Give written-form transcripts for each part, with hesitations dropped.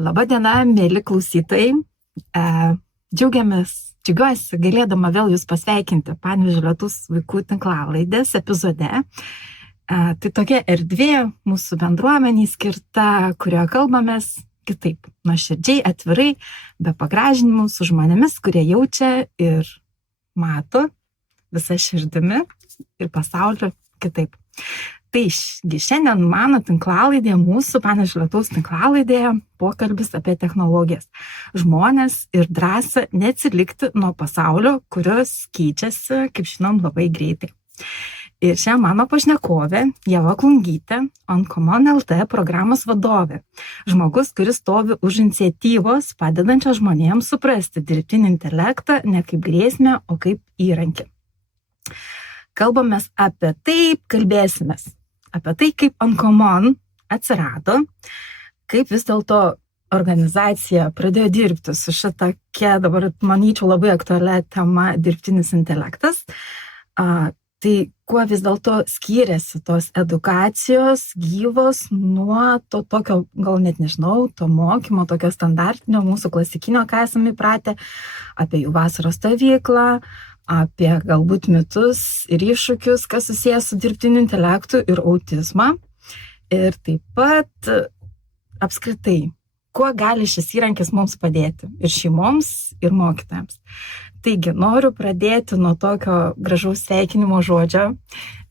Labadiena, mėly klausytojai. Džiaugiuosi galėdama vėl jūs pasveikinti Panevėžio Lietaus vaikų tinklalaidės epizode. Tai tokia erdvė mūsų bendruomeniai skirta, kurioje kalbamės kitaip, nuoširdžiai, atvirai, be pagražinimų, su žmonėmis, kurie jaučia ir mato visą širdimi ir pasaulio kitaip. Tai šiandien mano tinklalaidėje, mūsų Panevėžio Lietaus tinklalaidėje, pokalbis apie technologijas. Žmonės ir drąsą neatsilikti nuo pasaulio, kurios keičiasi, kaip žinom, labai greitai. Ir šiandien mano pašnekovė, Ieva Klungytė, Uncommon LT programos vadovė. Žmogus, kuris stovi už iniciatyvos, padedančios žmonėms suprasti dirbtinį intelektą ne kaip grėsmę, o kaip įrankį. Kalbamės kalbėsimės apie tai, kaip Uncommon atsirado, kaip vis dėlto organizacija pradėjo dirbti su šitokia, dabar manyčiau, labai aktualia tema dirbtinis intelektas. Tai kuo vis dėlto skiriasi tos edukacijos gyvos nuo to tokio, gal net nežinau, to mokymo, tokio standartinio mūsų klasikinio, ką esame įpratę, apie jų vasaros stovyklą, apie galbūt mitus ir iššūkius, kas susijęs su dirbtiniu intelektu ir autizmą. Ir taip pat apskritai, kuo gali šis įrankis mums padėti ir šeimoms, ir mokytojams. Taigi, noriu pradėti nuo tokio gražaus sveikinimo žodžio,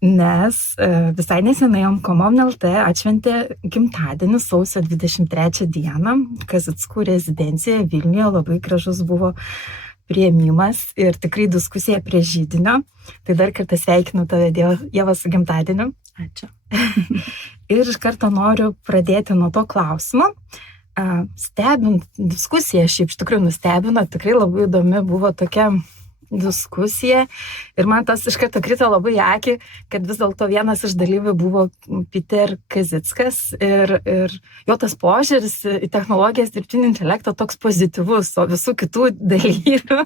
nes visai nesenai Uncommon LT atšventė gimtadienį sausio 23 dieną, Kazickų rezidencijoje Vilniuje, labai gražus buvo priėmimas ir tikrai diskusija prie židinio. Tai dar kartą sveikinu tave, Ieva, su gimtadieniu. Ačiū. Ir iš karto noriu pradėti nuo to klausimo. Stebint diskusiją, šiaip iš tikrųjų nustebino, tikrai labai įdomi buvo tokia diskusija. Ir man tas iš karto krito labai į akį, kad vis dėlto vienas iš dalyvių buvo Peter Kazickas ir jo tas požiūris į technologijas, dirbtinį intelektą toks pozityvus, o visų kitų dalyvių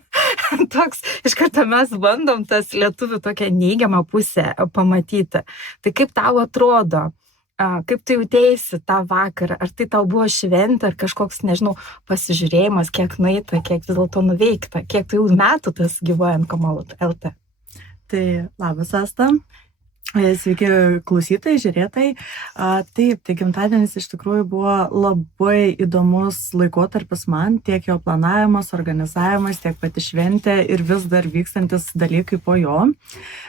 toks, iš karto mes bandom tas lietuvių tokią neigiamą pusę pamatyti. Tai kaip tau atrodo? Kaip tu jautėsi tą vakarą? Ar tai tau buvo šventė, ar kažkoks, nežinau, pasižiūrėjimas, kiek nueita, kiek vis dėlto nuveikta, kiek tai jau metų tas gyvuoja Uncommon LT? Tai labas, Asta. Sveiki klausytojai, žiūrėtojai. Taip, tai gimtadienis iš tikrųjų buvo labai įdomus laikotarpis man, tiek jo planavimas, organizavimas, tiek pati šventė ir vis dar vykstantis dalykai po jo.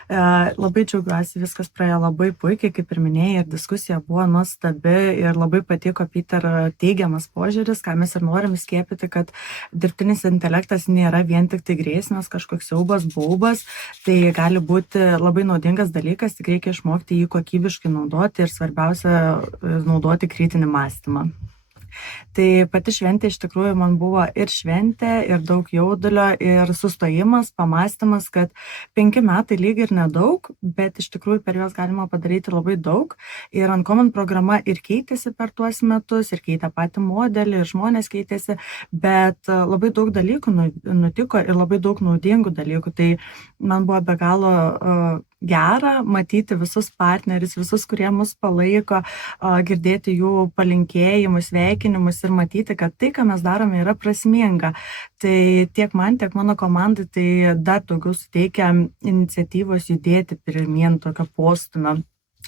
Labai džiaugiuosi, viskas praėjo labai puikiai, kaip ir minėjai, ir diskusija buvo nuostabi ir labai patiko Peter teigiamas požiūris, ką mes ir norim skiepyti, kad dirbtinis intelektas nėra vien tik tai grėsmės, kažkoks siaubas, baubas, tai gali būti labai naudingas dalykas, tik reikia išmokti jį kokybiškai naudoti ir svarbiausia naudoti kritinį mąstymą. Tai pati šventė iš tikrųjų man buvo ir šventė, ir daug jaudulio, ir sustojimas, pamąstymas, kad 5 metai lyg ir nedaug, bet iš tikrųjų per juos galima padaryti labai daug. Ir Uncommon programa ir keitėsi per tuos metus, ir keitė patį modelį, ir žmonės keitėsi, bet labai daug dalykų nutiko ir labai daug naudingų dalykų. Tai man buvo be galo gera matyti visus partnerius, visus, kurie mus palaiko, girdėti jų palinkėjimus, sveikinimus ir matyti, kad tai, ką mes darome, yra prasminga. Tai tiek man, tiek mano komandai tai dar daugiau suteikia iniciatyvos judėti pirmyn tokio postumio.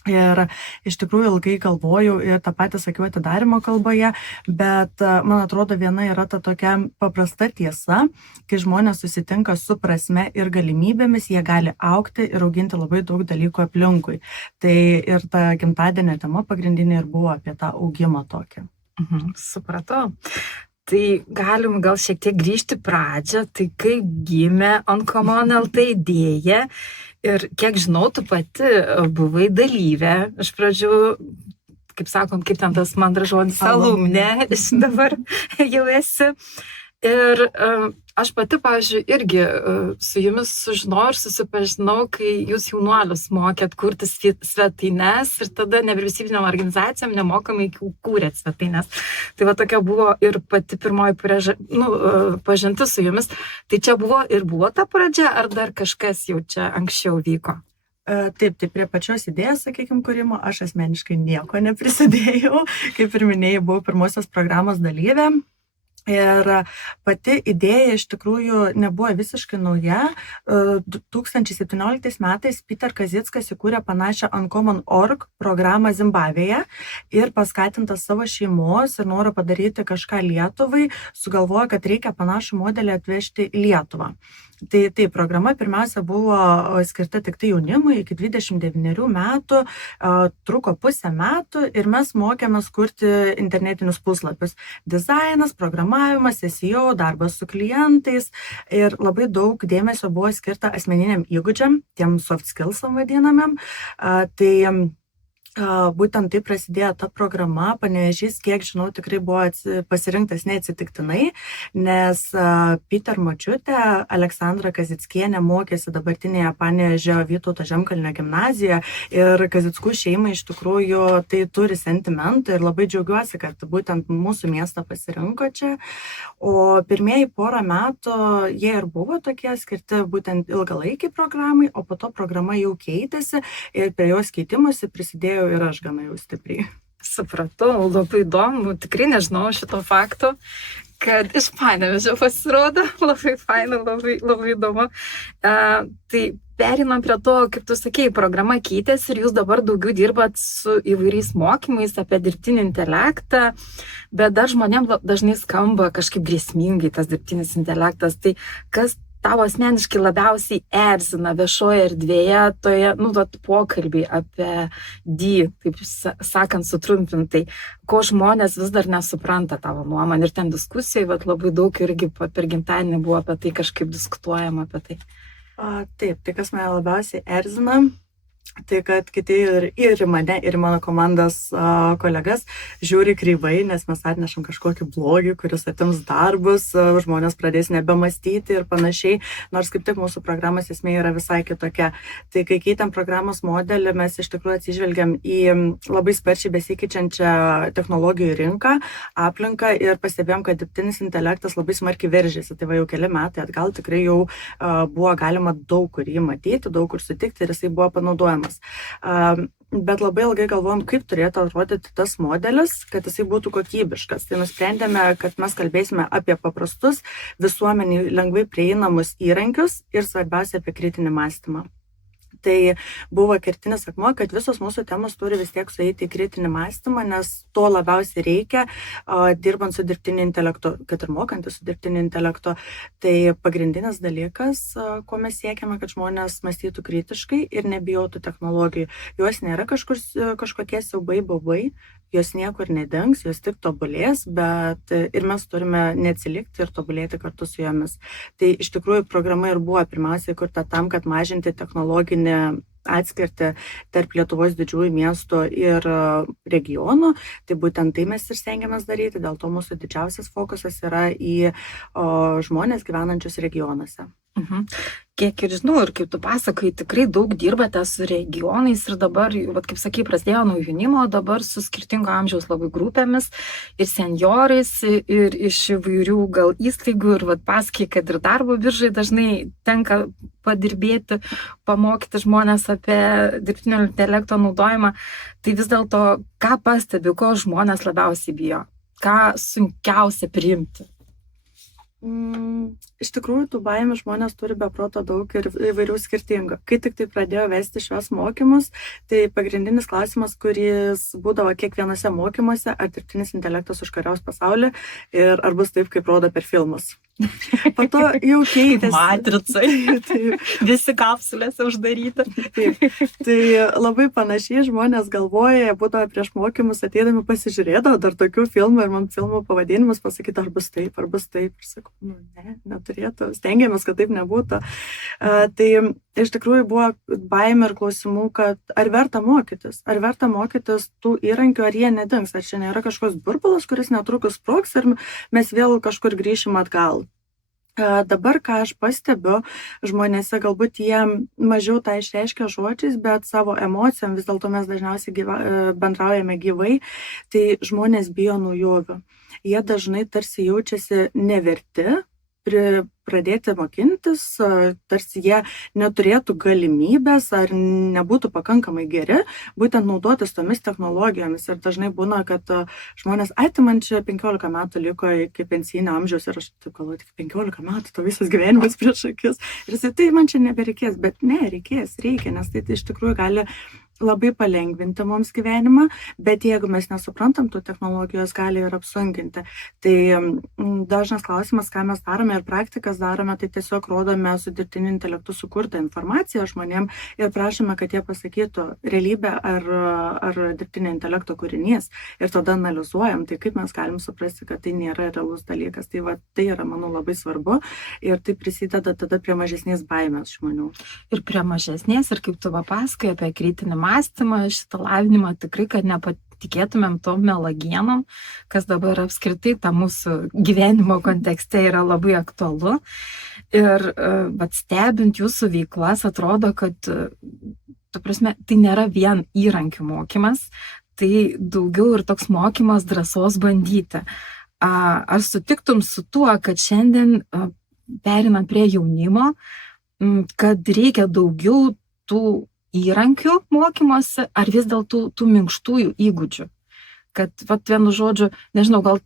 Ir iš tikrųjų ilgai galvojau ir tą patį sakiau atidarymo kalboje, bet man atrodo viena yra ta tokia paprasta tiesa, kai žmonės susitinka su prasme ir galimybėmis, jie gali augti ir auginti labai daug dalykų aplinkui. Tai ir ta gimtadienio tema pagrindinė ir buvo apie tą augimą tokį. Supratau. Tai galim gal šiek tiek grįžti pradžią, tai kaip gimė Uncommon LT idėja ir kiek žinau, tu pati buvai dalyvė, iš pradžių, kaip sakom, kaip ten tas mandras žodis, alumnė, dabar jau esi. Ir aš pati, pavyzdžiui, irgi su jumis sužinojau ir susipažinau, kai jūs jaunuolius mokėt kurti svetaines ir tada nevyriausybinėm organizacijom nemokamai kūrėt svetaines. Tai va tokia buvo ir pati pirmoji pažintis su jumis. Tai čia buvo ta pradžia, ar dar kažkas jau čia anksčiau vyko? Taip, tai prie pačios idėjos, sakykime, kūrimo aš asmeniškai nieko neprisidėjau. Kaip ir minėjai, buvau pirmosios programos dalyvė. Ir pati idėja iš tikrųjų nebuvo visiškai nauja. 2017 metais Peter Kazickas įkūrė panašią Uncommon.org programą Zimbabvėje ir paskatintas savo šeimos ir noro padaryti kažką Lietuvai, sugalvojo, kad reikia panašų modelį atvežti į Lietuvą. Tai programa pirmiausia buvo skirta tik tai jaunimui iki 29 metų, truko pusę metų ir mes mokėmės kurti internetinius puslapius. Dizainas, programavimas, SEO, darbas su klientais ir labai daug dėmesio buvo skirta asmeniniam įgūdžiam, tiem soft skillsam vadinamiem. Būtent taip prasidėjo ta programa. Panevėžys, kiek žinau, tikrai buvo pasirinktas neatsitiktinai, nes Peter močiutė, Aleksandra Kazickienė, mokėsi dabartinėje Panevėžio Vytauto Žemkalnio gimnazijoje ir Kazickų šeimai iš tikrųjų tai turi sentimentų ir labai džiaugiuosi, kad būtent mūsų miestą pasirinko čia. O pirmieji porą metų jie ir buvo tokie skirti būtent ilgalaikiai programai, o po to programa jau keitėsi ir prie jos keitimusi prisidėjau ir aš gana jau stipriai. Supratau, labai įdomu, tikrai nežinau šito fakto, kad iš Panevėžio pasirodo, labai faina, labai įdomu. Tai perinam prie to, kaip tu sakei, programa keitėsi ir jūs dabar daugiau dirbat su įvairiais mokymais apie dirbtinį intelektą, bet dar žmonėms dažnai skamba kažkaip grėsmingai tas dirbtinis intelektas. Tai kas tavo asmeniškai labiausiai erzina viešoje erdvėje, toje, pokalbį apie taip sakant, sutrumpintai, ko žmonės vis dar nesupranta tavo nuomonę. Ir ten diskusijai, labai daug irgi per gimtadienį buvo apie tai kažkaip diskutuojama apie tai. Taip, tai kas mane labiausiai erzina, tai kad kiti ir mane, ir mano komandos kolegas žiūri kreivai, nes mes atnešam kažkokį blogį, kuris atims darbus, žmonės pradės nebemastyti ir panašiai, nors kaip tik mūsų programos esmė yra visai kitokia. Tai kai keitėm programos modelį, mes iš tikrųjų atsižvelgiam į labai sparčiai besikeičiančią technologijų rinką, aplinką ir pastebėjom, kad dirbtinis intelektas labai smarkiai veržėsi. Tai va jau keli metai atgal tikrai jau buvo galima daug kur jį matyti, daug kur sutikti ir jisai buvo panaudojamas. Bet labai ilgai galvojom, kaip turėtų atrodyti tas modelis, kad jisai būtų kokybiškas. Tai nusprendėme, kad mes kalbėsime apie paprastus, visuomeniai lengvai prieinamus įrankius ir svarbiausia apie kritinį mąstymą. Tai buvo kertinis akmuo, kad visos mūsų temos turi vis tiek sueiti į kritinį mąstymą, nes to labiausiai reikia, dirbant su dirbtiniu intelektu, kad ir mokantis su dirbtiniu intelektu. Tai pagrindinis dalykas, ko mes siekiame, kad žmonės mąstytų kritiškai ir nebijotų technologijų. Jos nėra kažkokie siaubai baubai, jos niekur nedings, jos tik tobulės, bet ir mes turime neatsilikti ir tobulėti kartu su jomis. Tai iš tikrųjų programa ir buvo pirmiausiai kurta tam, kad mažinti technologinį atskirti tarp Lietuvos didžiųjų miestų ir regionų. Tai būtent tai mes ir stengiamės daryti, dėl to mūsų didžiausias fokusas yra į žmonės gyvenančius regionuose. Kiek ir žinau, ir kaip tu pasakai, tikrai daug dirbate su regionais ir dabar, kaip sakai, prasidėjo nuo jaunimo, dabar su skirtingo amžiaus labai grupėmis ir senjorais, ir iš įvairių gal įstaigų, ir pasakai, kad ir darbo biržai dažnai tenka padirbėti, pamokyti žmonės apie dirbtinio intelekto naudojimą. Tai vis dėlto, ką pastebi, ko žmonės labiausiai bijo, ką sunkiausia priimti? Iš tikrųjų, tų baimių žmonės turi be proto daug ir įvairių skirtingų. Kai tik tai pradėjau vesti šios mokymus, tai pagrindinis klausimas, kuris būdavo kiekvienose mokymuose, ar dirbtinis intelektas užkariaus pasaulį ir ar bus taip, kaip rodo per filmus. Po to jau keitėsi. Matricai. Visi kapsulėse uždaryti. Taip. Tai labai panašiai žmonės galvoja, būdavo prieš mokymus ateidami pasižiūrėdavo dar tokių filmų ir man filmų pavadinimus pasakyti, ar bus taip, ar bus taip. Ir sakau, ne, neturėtų. Stengiamės, kad taip nebūtų. Tai iš tikrųjų buvo baimė ir klausimų, kad ar verta mokytis tų įrankių, ar jie nedings, ar čia nėra kažkoks burbulas, kuris netrukus sprogs ir mes vėl kažkur grįšim atgal. Dabar, ką aš pastebiu, žmonėse galbūt jie mažiau tą išreiškia žodžiais, bet savo emocijom, vis dėlto mes dažniausiai bendraujame gyvai, tai žmonės bijo naujovių. Jie dažnai tarsi jaučiasi neverti pradėti mokintis, tarsi jie neturėtų galimybės ar nebūtų pakankamai geri, būtent naudotis tomis technologijomis. Ir dažnai būna, kad žmonės, man čia 15 metų liko iki pensijinio amžiaus ir aš taip galvoju, tik 15 metų, to visas gyvenimas prieš akis. Ir jisai, tai man čia nebereikės, bet ne, reikia, nes tai iš tikrųjų gali labai palengvinti mums gyvenimą, bet jeigu mes nesuprantam, tų technologijos gali ir apsunkinti. Tai dažnas klausimas, ką mes darome ir praktikas darome, tai tiesiog rodome su dirbtiniu intelektu sukurtą informaciją žmonėm ir prašome, kad jie pasakytų realybę ar dirbtinio intelekto kūrinys ir tada analizuojam, tai kaip mes galim suprasti, kad tai nėra realus dalykas. Tai tai yra, manau, labai svarbu ir tai prisideda tada prie mažesnės baimės žmonių. Ir prie mažesnės, ir kaip tu papasakai apie kritinį mąstymą, šitą lavinimą, tikrai, kad nepatikėtumėm tom melagienom, kas dabar apskritai tą mūsų gyvenimo kontekste yra labai aktualu. Ir stebint jūsų veiklas, atrodo, kad tai nėra vien įrankių mokymas, tai daugiau ir toks mokymas drąsos bandyti. Ar sutiktum su tuo, kad šiandien, perinant prie jaunimo, kad reikia daugiau tų įrankių mokymosi, ar vis dėlto tų minkštųjų įgūdžių? Kad, vienu žodžiu, nežinau, gal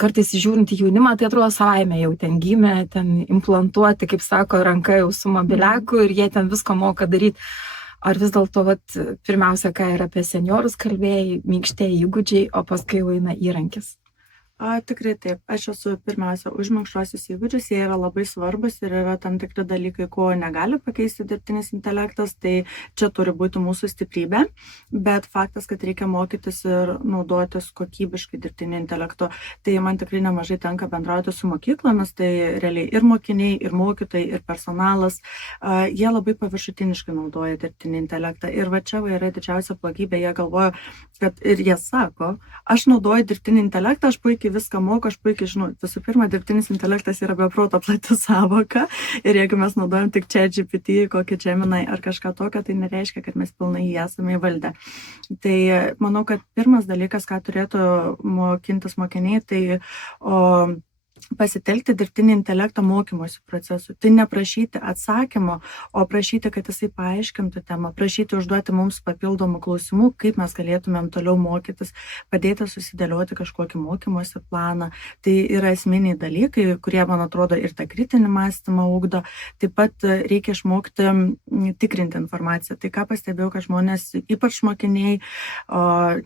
kartais žiūrint į jaunimą, tai atrodo savaime jau ten gimė, ten implantuoti, kaip sako, ranka jau su mobiliaku ir jie ten visko moka daryti. Ar vis dėlto, pirmiausia, ką ir apie seniorus kalbėjai, minkštieji įgūdžiai, o paskui jau eina įrankis? Tikrai taip. Aš esu pirmiausia už minkštuosius įgūdžius, jie yra labai svarbus ir yra tam tikri dalykai, ko negali pakeisti dirbtinis intelektas, tai čia turi būti mūsų stiprybė, bet faktas, kad reikia mokytis ir naudotis kokybiškai dirbtinio intelekto, tai man tikrai nemažai tenka bendrauti su mokyklomis, tai realiai ir mokiniai, ir mokytojai, ir personalas, jie labai paviršutiniškai naudoja dirbtinį intelektą ir čia yra didžiausia blogybė, jie galvoja, kad ir jie sako, aš naudoju dirbtinį intelektą, aš puikiai viską moku, aš puikiai žinau. Visų pirma, dirbtinis intelektas yra be proto plati sąvoka ir jeigu mes naudojam tik ChatGPT, kokį Gemini ar kažką tokio, tai nereiškia, kad mes pilnai jį esame įvaldę. Tai manau, kad pirmas dalykas, ką turėtų mokintis mokiniai, tai pasitelkti dirbtinį intelektą mokymosi procesų. Tai neprašyti atsakymo, o prašyti, kad jisai paaiškintų temą, prašyti užduoti mums papildomų klausimų, kaip mes galėtumėm toliau mokytis, padėti susidėlioti kažkokį mokymosi planą. Tai yra esminiai dalykai, kurie, man atrodo, ir tą kritinį mąstymą ugdo. Taip pat reikia išmokti tikrinti informaciją. Tai ką pastebėjau, kad žmonės, ypač mokiniai,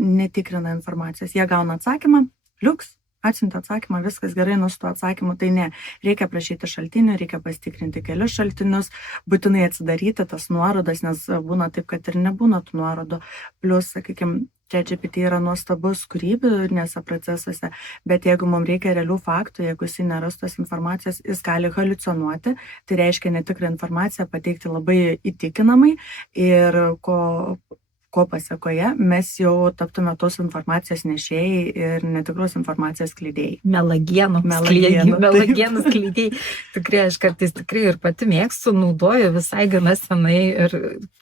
netikrina informacijos. Jie gauna atsakymą, liuks, atsiuntė atsakymą, viskas gerai, su tuo atsakymu, tai ne. Reikia prašyti šaltinių, reikia pasitikrinti kelius šaltinius, būtinai atsidaryti tas nuorodas, nes būna taip, kad ir nebūna tų nuorodų. Plus, sakykime, ChatGPT yra nuostabus kūrybinėse procesuose, bet jeigu mums reikia realių faktų, jeigu jis neras tos informacijos, jis gali haliucionuoti, tai reiškia netikrą informaciją pateikti labai įtikinamai ir ko pasekoje mes jau taptume tos informacijos nešėjai ir netikros informacijos skleidėjai. Melagienų skleidėjai. Tikrai aš kartais tikrai ir pati mėgstu, naudoju visai gana senai ir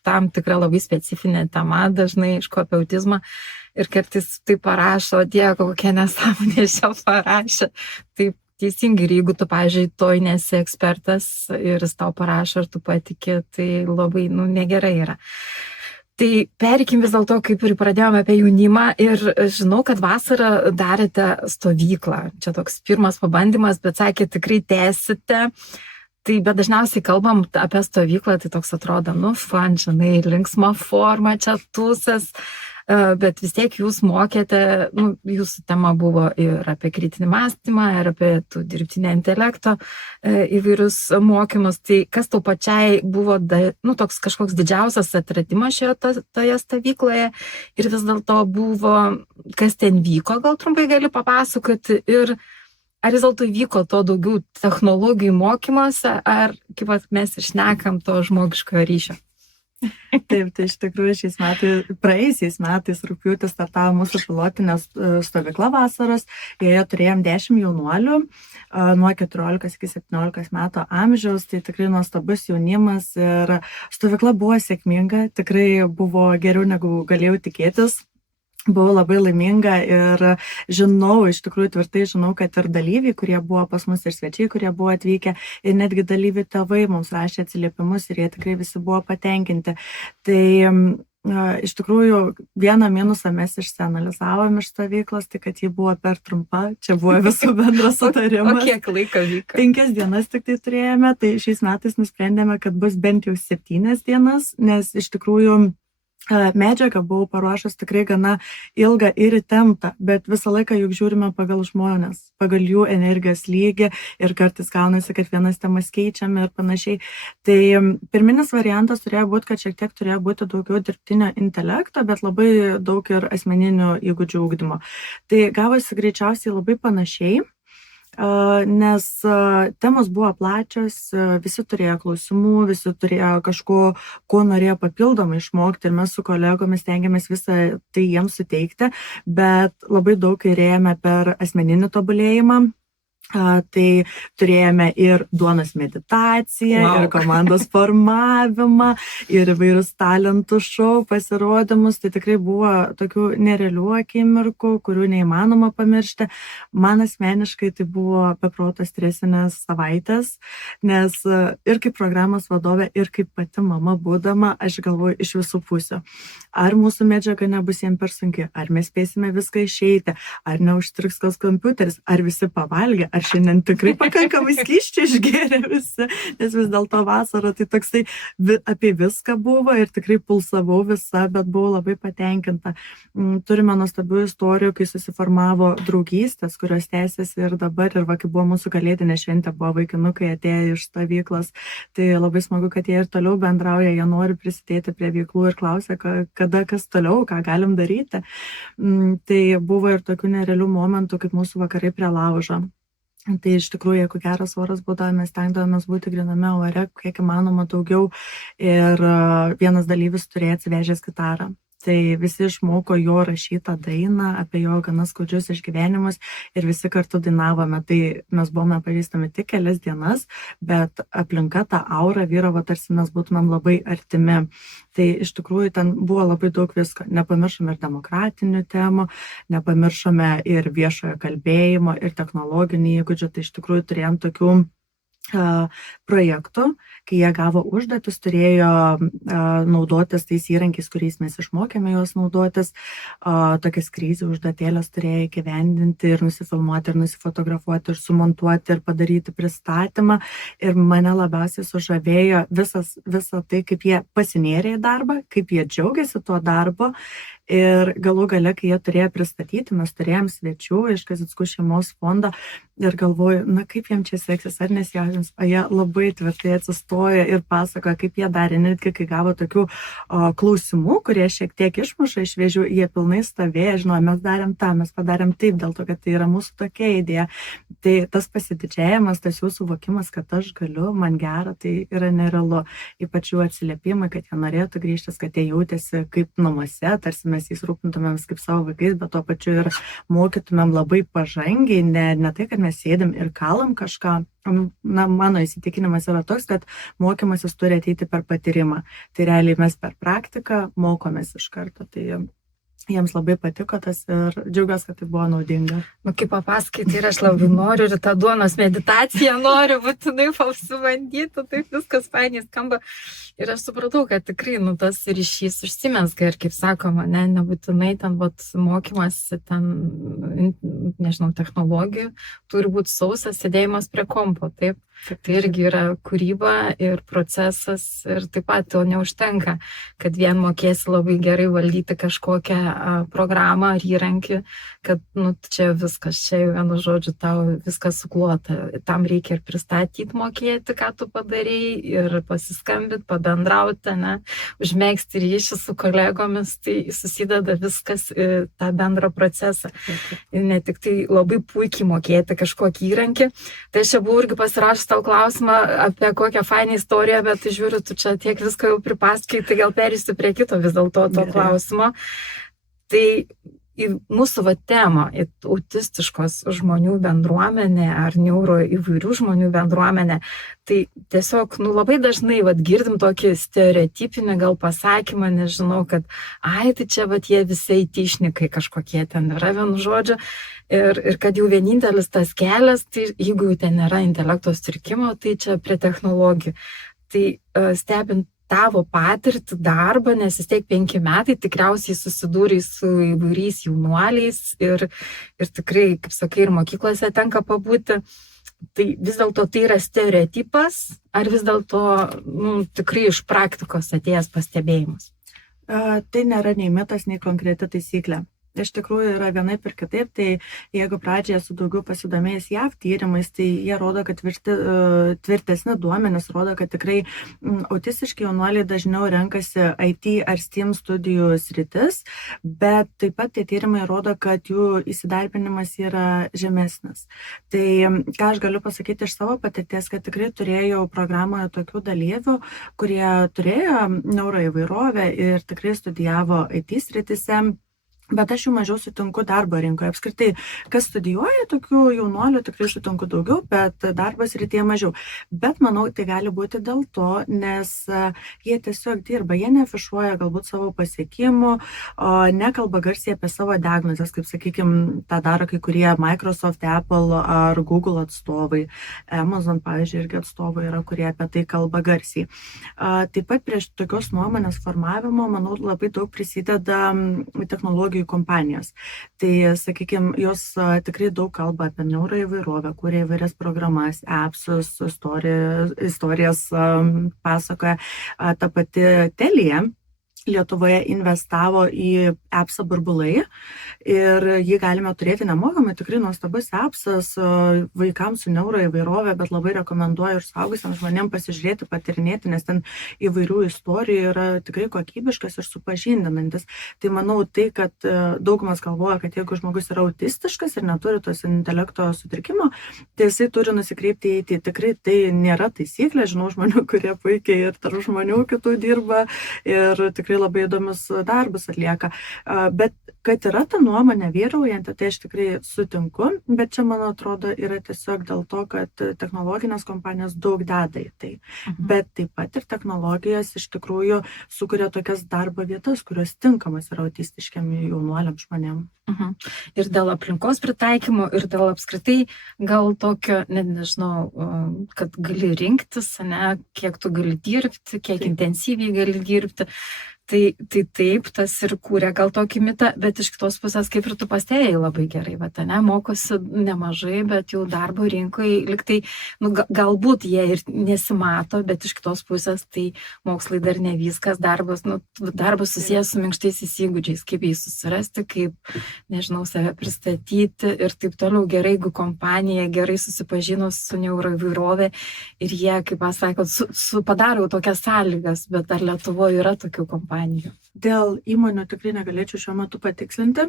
tam tikra labai specifinė tema, dažnai iš apie autizmą. Ir kartais tai parašo, kokia nesąmonė šio parašė. Taip teisingai, ir jeigu tu, pavyzdžiui, toj nesi ekspertas ir jis tau parašo ir tu patiki, tai labai, negerai yra. Tai perikim vis dėlto, kaip ir pradėjome apie jaunimą ir žinau, kad vasarą darėte stovyklą. Čia toks pirmas pabandymas, bet sakė, tikrai tęsite. Tai bet dažniausiai kalbam apie stovyklą, tai toks atrodo, fun, žinai, linksma forma, čia tūsas. Bet vis tiek jūs mokėte, jūsų tema buvo ir apie kritinį mąstymą, ir apie dirbtinio intelekto įvairius mokymus. Tai kas tau pačiai buvo toks kažkoks didžiausias atradimas toje stovykloje ir vis dėlto buvo, kas ten vyko, gal trumpai gali papasakoti ir ar vis dėlto vyko to daugiau technologijų mokymuose, ar kaip mes išnekam to žmogiškojo ryšio? Taip, tai iš tikrųjų praėjusiais metais rugpjūtį startavo mūsų pilotinė stovykla vasaros, joje turėjom 10 jaunuolių nuo 14 iki 17 metų amžiaus, tai tikrai nuostabus jaunimas ir stovykla buvo sėkminga, tikrai buvo geriau negu galėjau tikėtis. buvau labai laiminga ir žinau, iš tikrųjų tvirtai žinau, kad ir dalyviai, kurie buvo pas mus, ir svečiai, kurie buvo atvykę, ir netgi dalyvių tėvai mums rašė atsiliepimus ir jie tikrai visi buvo patenkinti. Tai iš tikrųjų vieną minusą mes išsianalizavom iš stovyklos, tai kad ji buvo per trumpa, čia buvo visų bendras sutarimas. O kiek laiko vyko? 5 dienas tik tai turėjome, tai šiais metais nusprendėme, kad bus bent jau 7 dienas, nes iš tikrųjų medžiagą buvau paruošęs tikrai gana ilgą ir įtemptą, bet visą laiką juk žiūrime pagal žmonės, pagal jų energijos lygį ir kartais gaunasi, kad vienas temas keičiame ir panašiai. Tai pirminis variantas turėjo būti, kad šiek tiek turėjo būti daugiau dirbtinio intelekto, bet labai daug ir asmeninių įgūdžių ugdymo. Tai gavosi greičiausiai labai panašiai. Nes temos buvo plačios, visi turėjo klausimų, visi turėjo kažko, ko norėjo papildomai išmokti ir mes su kolegomis stengiamės visą tai jiems suteikti, bet labai daug įrėjome per asmeninį tobulėjimą. Tai turėjome ir duonos meditaciją, ir komandos formavimą, ir įvairius talentų šou pasirodymus. Tai tikrai buvo tokių nerealių akimirkų, kurių neįmanoma pamiršti. Man asmeniškai tai buvo beproto stresinės savaitės, nes ir kaip programos vadovė, ir kaip pati mama būdama, aš galvoju iš visų pusių. Ar mūsų medžiaga nebus jiems per sunki, ar mes spėsime viską išeiti, ar neužstriks kas kompiuteris, ar visi pavalgė, ar šiandien tikrai pakankamai skysčių išgėrė visi, nes vis dėlto vasara tai toksai apie viską buvo ir tikrai pulsavau visą, bet buvau labai patenkinta. Turime nuostabių istorijų, kai susiformavo draugystės, kurios tęsiasi ir dabar, ir kai buvo mūsų kalėdinė šventė, buvo vaikinukai atėję iš stovyklos, tai labai smagu, kad jie ir toliau bendrauja, jie nori prisidėti prie veiklų ir klausia, kada kas toliau, ką galim daryti. Tai buvo ir tokių nerealių momentų, kaip mūsų vakarai prie laužo. Tai iš tikrųjų, jeigu geras oras būdavo, mes stengdavomės būti gryname ore, kiek įmanoma daugiau, ir vienas dalyvis turėjo atsivežęs gitarą. Tai visi išmoko jo rašytą dainą apie jo gana skaudžius išgyvenimus ir visi kartu dainavome. Tai mes buvome pažįstami tik kelias dienas, bet aplinka, ta aura vyravo, tarsi mes būtumėm labai artimi. Tai iš tikrųjų ten buvo labai daug visko. Nepamiršome ir demokratinių temų, nepamiršome ir viešojo kalbėjimo, ir technologinių įgūdžių. Tai iš tikrųjų turėjom tokių projektų, kai jie gavo užduotis, turėjo naudotis tais įrankiais, kuriais mes išmokėme juos naudotis, tokias krizių užduotėlės turėjo įgyvendinti ir nusifilmuoti, ir nusifotografuoti, ir sumontuoti, ir padaryti pristatymą. Ir mane labiausiai sužavėjo visą tai, kaip jie pasinėrė į darbą, kaip jie džiaugiasi tuo darbu. Ir galų gale, kai jie turėjo pristatyti, mes turėjom svečių iš Kazickų šeimos fondo ir galvoju, kaip jiems čia seksis, ar nesijaudins, o jie labai tvirtai atsistoja ir pasakoja, kaip jie darė, netgi kai gavo tokių klausimų, kurie šiek tiek išmuša iš vėžių, jie pilnai stovėjo, žinoma, mes darėm tą, mes padarėm taip, dėl to, kad tai yra mūsų tokia idėja. Tai tas pasididžiavimas, tas jų suvokimas, kad aš galiu, man gera, tai yra nerealu. Ypač jų atsiliepimai, kad jie norėtų grįžtis, kad jie jautėsi kaip namuose, tarsi mes jais rūpintumėms kaip savo vaikais, bet tuo pačiu ir mokytumėm labai pažangiai, ne tai, kad mes sėdėm ir kalam kažką. Mano įsitikinimas yra toks, kad mokymasis turi ateiti per patyrimą. Tai realiai mes per praktiką mokomės iš karto. Tai jiems labai patiko tas ir džiaugiuosi, kad tai buvo naudinga. Kaip papasakai, tai ir aš labai noriu ir tą duonos meditaciją noriu būtinai pasibandyti, taip viskas fainiai skamba. Ir aš supratau, kad tikrai tas ryšys užsimezga ir, kaip sakoma, nebūtinai ten mokymas, ten, nežinau, technologijų, turi būti sausas sėdėjimas prie kompo, taip. Tai irgi yra kūryba ir procesas ir taip pat to neužtenka, kad vien mokėsi labai gerai valdyti kažkokią programą ar įrankį, kad čia viskas, čia jau vienu žodžiu tau viskas sukluota. Tam reikia ir pristatyti mokėti, ką tu padarei, ir pasiskambinti, pabendrauti, užmegzti ryšį su kolegomis, tai susideda viskas į tą bendrą procesą. Ir ne tik tai labai puikiai mokėti kažkokį įrankį. Tai aš čia buvau irgi pasirašęs tau klausimą apie kokią fainą istoriją, bet žiūriu, tu čia tiek viską jau pripaskai, tai gal perėsiu prie kito vis dėlto to klausimo. Tai į mūsų temą, į autistiškos žmonių bendruomenę ar neuro įvairių žmonių bendruomenę, tai tiesiog, labai dažnai, girdim tokį stereotipinį gal pasakymą, nežinau, kad, tai čia, jie visi aitišnikai kažkokie ten yra, vienu žodžiu, ir kad jau vienintelis tas kelias, tai jeigu jau ten nėra intelekto sutrikimo, tai čia prie technologijų. Tai stebint tavo patirtį, darbą, nes vis tiek 5 metai tikriausiai susidūrei su įvairiais jaunuoliais ir tikrai, kaip sakai, ir mokyklose tenka pabūti. Tai vis dėlto tai yra stereotipas, ar vis dėlto tikrai iš praktikos atėjęs pastebėjimas? Tai nėra nei mitas, nei konkreti taisyklė. Iš tikrųjų yra vienaip ir kitaip, tai jeigu pradžioje esu daugiau pasidomėjęs JAV tyrimais, tai jie rodo, kad tvirtesni duomenys rodo, kad tikrai autistiški jaunuoliai dažniau renkasi IT ar STEAM studijų sritis, bet taip pat tie tyrimai rodo, kad jų įsidarbinimas yra žemesnis. Tai ką aš galiu pasakyti iš savo patirties, kad tikrai turėjau programoje tokių dalyvių, kurie turėjo neuroįvairovę ir tikrai studijavo IT sritise. Bet aš jų mažiau sutinku darbo rinkoje. Apskritai, kas studijuoja, tokių jaunuolių tikrai sutinku daugiau, bet darbos rytyje mažiau. Bet manau, tai gali būti dėl to, nes jie tiesiog dirba, jie neafišuoja galbūt savo pasiekimų, nekalba garsiai apie savo diagnozes, kaip sakykime, tą daro kai kurie Microsoft, Apple ar Google atstovai. Amazon, pavyzdžiui, irgi atstovai yra, kurie apie tai kalba garsiai. Taip pat prieš tokios nuomonės formavimo, manau, labai daug prisideda technologijų kompanijos. Tai, sakykime, jos tikrai daug kalba apie neuroįvairovę, kuria įvairias programas, appsus, istorijas pasakoja. Ta pati Telia Lietuvoje investavo į appsą Burbulai ir jį galime turėti nemokamai, tikrai nuostabus appsas vaikams su neuroįvairovė, bet labai rekomenduoju ir suaugusiams žmonėms pasižiūrėti, patirinėti, nes ten įvairių istorijų yra tikrai kokybiškas ir supažindinantis. Tai manau tai, kad daugumas galvoja, kad jeigu žmogus yra autistiškas ir neturi tos intelekto sutrikimo, tai jisai turi nusikreipti į tai. Tikrai tai nėra taisyklė, žinau žmonių, kurie puikiai ir tarp žmonių kitų dirba ir tikrai labai įdomius darbus atlieka. Bet kad yra ta nuomonė vyraujanti, tai aš tikrai sutinku, bet čia, man atrodo, yra tiesiog dėl to, kad technologinės kompanijos daug deda į tai. Bet taip pat ir technologijos iš tikrųjų sukuria tokias darbo vietas, kurios tinkamas yra autistiškiam jaunuoliam žmonėm. Ir dėl aplinkos pritaikymo, ir dėl apskritai gal tokio, nežinau, kad gali rinktis, kiek tu gali dirbti, kiek intensyviai gali dirbti. Tai taip, tas ir kūrė gal tokį mitą, bet iš kitos pusės, kaip ir tu pastebėjai labai gerai, mokosi nemažai, bet jau darbo rinkoje liktai, galbūt jie ir nesimato, bet iš kitos pusės tai mokslai dar ne viskas, darbas susijęs su minkštaisiais įgūdžiais, kaip jį susirasti, kaip, nežinau, save pristatyti ir taip toliau. Gerai, jeigu kompanija gerai susipažinus su neuroįvairovė ir jie, kaip pasakot, padaro tokias sąlygas, bet ar Lietuvoje yra tokių kompanijų? Dėl įmonių tikrai negalėčiau šiuo metu patikslinti,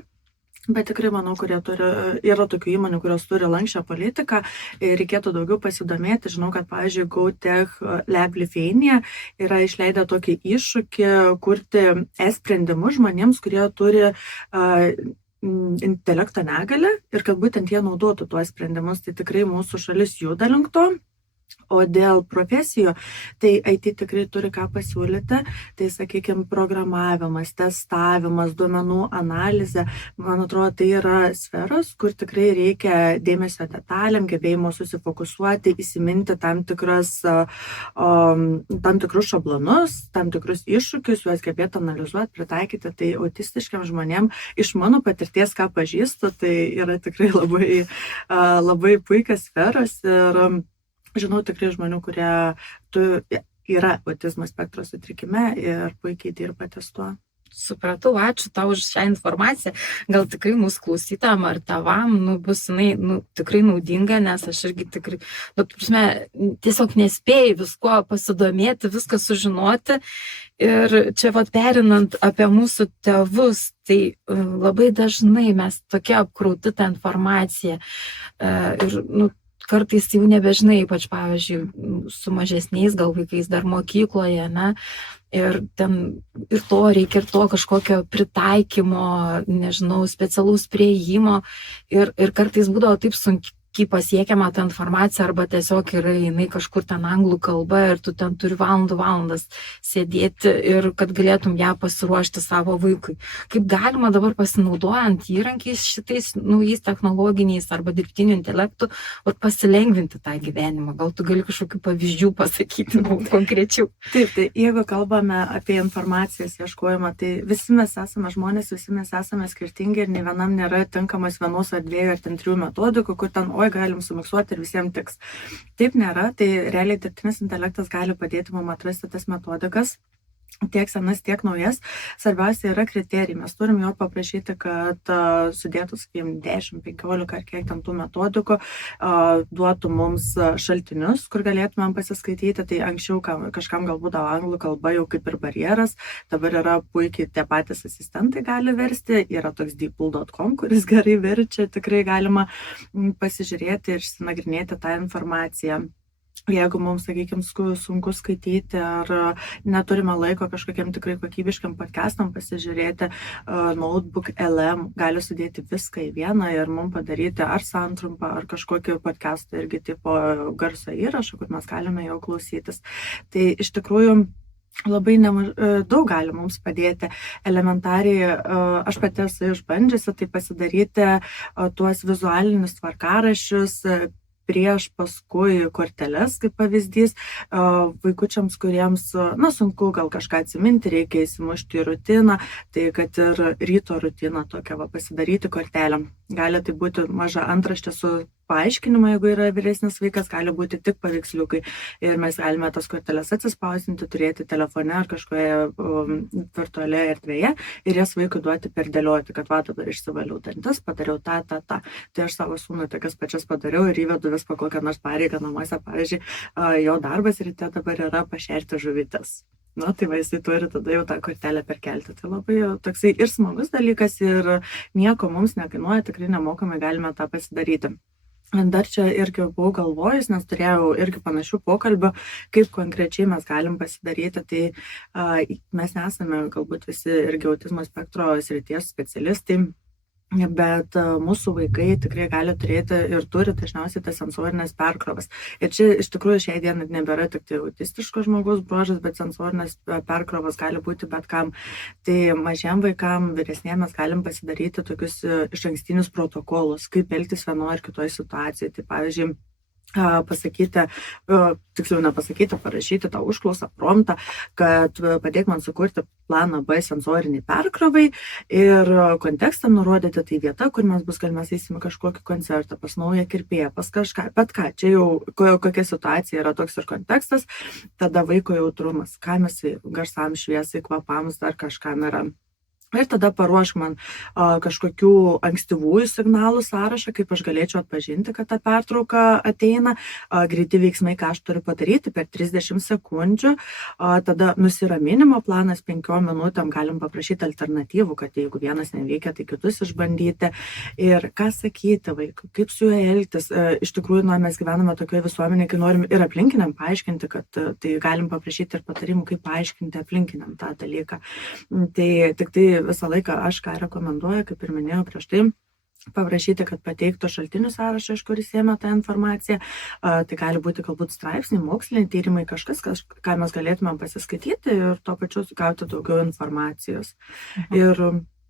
bet tikrai manau, yra tokių įmonių, kurios turi lanksčią politiką ir reikėtų daugiau pasidomėti. Žinau, kad, pavyzdžiui, GoTech Lab Lithuania yra išleidę tokį iššūkį kurti sprendimus žmonėms, kurie turi intelekto negalią ir kad būtent jie naudotų tuos sprendimus. Tai tikrai mūsų šalis juda link to. O dėl profesijų, tai IT tikrai turi ką pasiūlyti, tai, sakykime, programavimas, testavimas, duomenų analizė, man atrodo, tai yra sferos, kur tikrai reikia dėmesio detalėm, gebėjimo susifokusuoti, įsiminti tam tikrus šablonus, tam tikrus iššūkius, juos gebėti analizuoti, pritaikyti. Tai autistiškiam žmonėm iš mano patirties, ką pažįstu, tai yra tikrai labai puikios sferos ir žinau tikrai žmonių, kurie yra autizmo spektro sutrikime ir puikiai dirba ties tuo. Supratau, ačiū tau už šią informaciją. Gal tikrai mūsų klausytam ar tavam bus jinai tikrai naudinga, nes aš irgi tikrai, tiesiog nespėjau visko pasidomėti, viską sužinoti. Ir čia perinant apie mūsų tėvus, tai labai dažnai mes tokie apkrauti tą informaciją. Ir kartais jau nebežinai, ypač pavyzdžiui, su mažesniais gal vaikais dar mokykloje, ne? Ir ten ir to reikia, ir to kažkokio pritaikymo, nežinau, specialaus prieimo. Ir kartais būdavo taip sunkiai pasiekiama ta informacija, arba tiesiog yra jinai kažkur ten anglų kalba ir tu ten turi valandas sėdėti ir kad galėtum ją pasiruošti savo vaikui. Kaip galima dabar pasinaudojant įrankiais šitais naujais technologiniais arba dirbtiniu intelektu pasilengvinti tą gyvenimą? Gal tu gali kažkokių pavyzdžių pasakyti konkrečiau? Taip, tai jeigu kalbame apie informacijos ieškojimą, tai visi mes esame žmonės, visi mes esame skirtingi ir nė vienam nėra tinkamas vienos ar dviejų ar ten 3 metodikų, kur ten galim sumiksuoti ir visiems tiks. Taip nėra, tai realiai dirbtinis intelektas gali padėti mums atrasti tas metodikas, tiek senas, tiek naujas. Svarbiausia yra kriterijai. Mes turim jo paprašyti, kad sudėtų, sakykim, 10, 15 ar kiek ten tų metodikų, duotų mums šaltinius, kur galėtumėm pasiskaityti. Tai anksčiau kažkam galbūt būdavo anglų kalba jau kaip ir barjeras, dabar yra puikiai tie patys asistentai gali versti, yra toks deeppool.com, kuris gerai verčia, tikrai galima pasižiūrėti ir išsinagrinėti tą informaciją. Jeigu mums, sakykime, sunku skaityti ar neturime laiko kažkokiam tikrai kokybiškam podcastam pasižiūrėti, Notebook LM gali sudėti viską į vieną ir mums padaryti ar santrumpą, ar kažkokį podcastą irgi tipo garso įrašą, kur mes galime jau klausytis. Tai iš tikrųjų labai daug gali mums padėti. Elementariai, aš pati esu išbandžiusi tai pasidaryti tuos vizualinius tvarkaraščius, prieš paskui korteles, kaip pavyzdys, vaikučiams, kuriems, sunku gal kažką atsiminti, reikia įsimušti į rutiną, tai kad ir ryto rutiną tokią pasidaryti kortelę. Gali tai būti maža antraštė su paaiškinimu, jeigu yra vyresnis vaikas, gali būti tik paveiksliukai ir mes galime tas korteles atsispausinti, turėti telefone ar kažkoje virtualioje erdvėje ir jas vaikui duoti perdėlioti, kad dabar išsivaliau dantis, padariau tą. Tai aš savo sūnui tokias pačias padariau ir įvedu vis po kokią nors pareigą namuose. Pavyzdžiui, jo darbas ryte dabar yra pašerti žuvytes. Tai jisai turi tada jau tą kortelę perkelti. Tai labai toksai ir smagus dalykas ir nieko mums nekainuoja, tikrai nemokamai galime tą pasidaryti. Dar čia irgi buvau galvojus, nes turėjau irgi panašių pokalbių, kaip konkrečiai mes galim pasidaryti. Tai mes nesame galbūt visi irgi autizmo spektro srities specialistai, bet mūsų vaikai tikrai gali turėti ir turi dažniausiai tas sensorinės perkrovas. Ir čia iš tikrųjų šiai dienai nebėra tik tai autistiško žmogaus bruožas, bet sensorinės perkrovas gali būti bet kam. Tai mažiem vaikam, vyresniem mes galim pasidaryti tokius išankstinius protokolus, kaip elgtis vienoje ar kitoje situacijoje. Tai pavyzdžiui, parašyti tą užklausą, promptą, kad padėk man sukurti planą B sensoriniai perkrovai ir kontekstą nurodyti, tai vieta, kur mes eisime kažkokį koncertą, pas naują kirpėją, pas kažką, bet ką, čia jau kokia situacija yra toks ir kontekstas, tada vaiko jautrumas, kam jisai garsams, šviesai, kvapams, dar kažkam yra. Ir tada paruošk man kažkokių ankstyvųjų signalų sąrašą, kaip aš galėčiau atpažinti, kad ta pertrauka ateina, greiti veiksmai, ką aš turiu padaryti per 30 sekundžių, tada nusiraminimo planas 5 minutėm, galim paprašyti alternatyvų, kad jeigu vienas neveikia, tai kitus išbandyti. Ir ką sakyti vaikui, kaip su juo elgtis. Iš tikrųjų, mes gyvename tokioje visuomenėje, kai norim ir aplinkiniam paaiškinti, kad tai galim paprašyti ir patarimų, kaip paaiškinti aplinkiniam tą dalyką. Tai tik tai visą laiką aš ką rekomenduoju, kaip ir minėjau prieš tai, paprašyti, kad pateiktų šaltinių sąrašą, iš kuris ėmė tą informaciją. Tai gali būti galbūt straipsniai, moksliniai tyrimai, kažkas, ką mes galėtumėm pasiskaityti ir tuo pačiu gauti daugiau informacijos. Ir